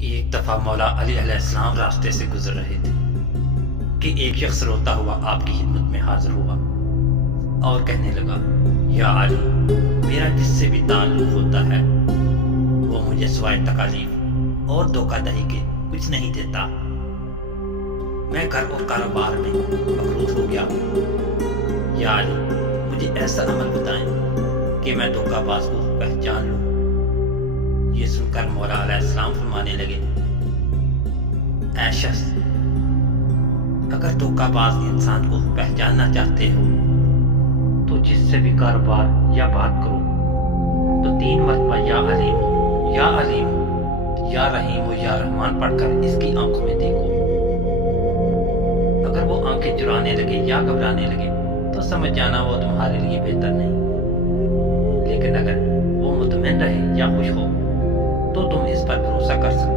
एक दफा मौला अली अलैहिस्सलाम रास्ते से गुजर रहे थे कि एक शख्स रोता हुआ आपकी खिदमत में हाजिर हुआ और कहने लगा, या अली, मेरा जिससे भी ताल्लुक होता है वो मुझे सिवाय तकालीफ और धोखाधड़ी के कुछ नहीं देता। मैं घर और कारोबार में मकरूज हो गया हूँ। या अली, मुझे ऐसा अमल बताएं कि मैं धोखाबाज को पहचान लूं। ये सुनकर मौला अलैहिस्सलाम फरमाने लगे, ऐ शख्स, अगर धोखाबाज इंसान को पहचानना चाहते हो तो जिससे भी कारोबार या बात करो तो 3 मरतबा या अलीम, या अलीम, या रहीम, या रहमान पढ़कर इसकी आंखों में देखो। अगर वो आंखें चुराने लगे या घबराने लगे तो समझ जाना वो तुम्हारे लिए बेहतर नहीं। लेकिन अगर वो मुतमईन रहे या खुश हो तो तुम इस पर भरोसा कर सकते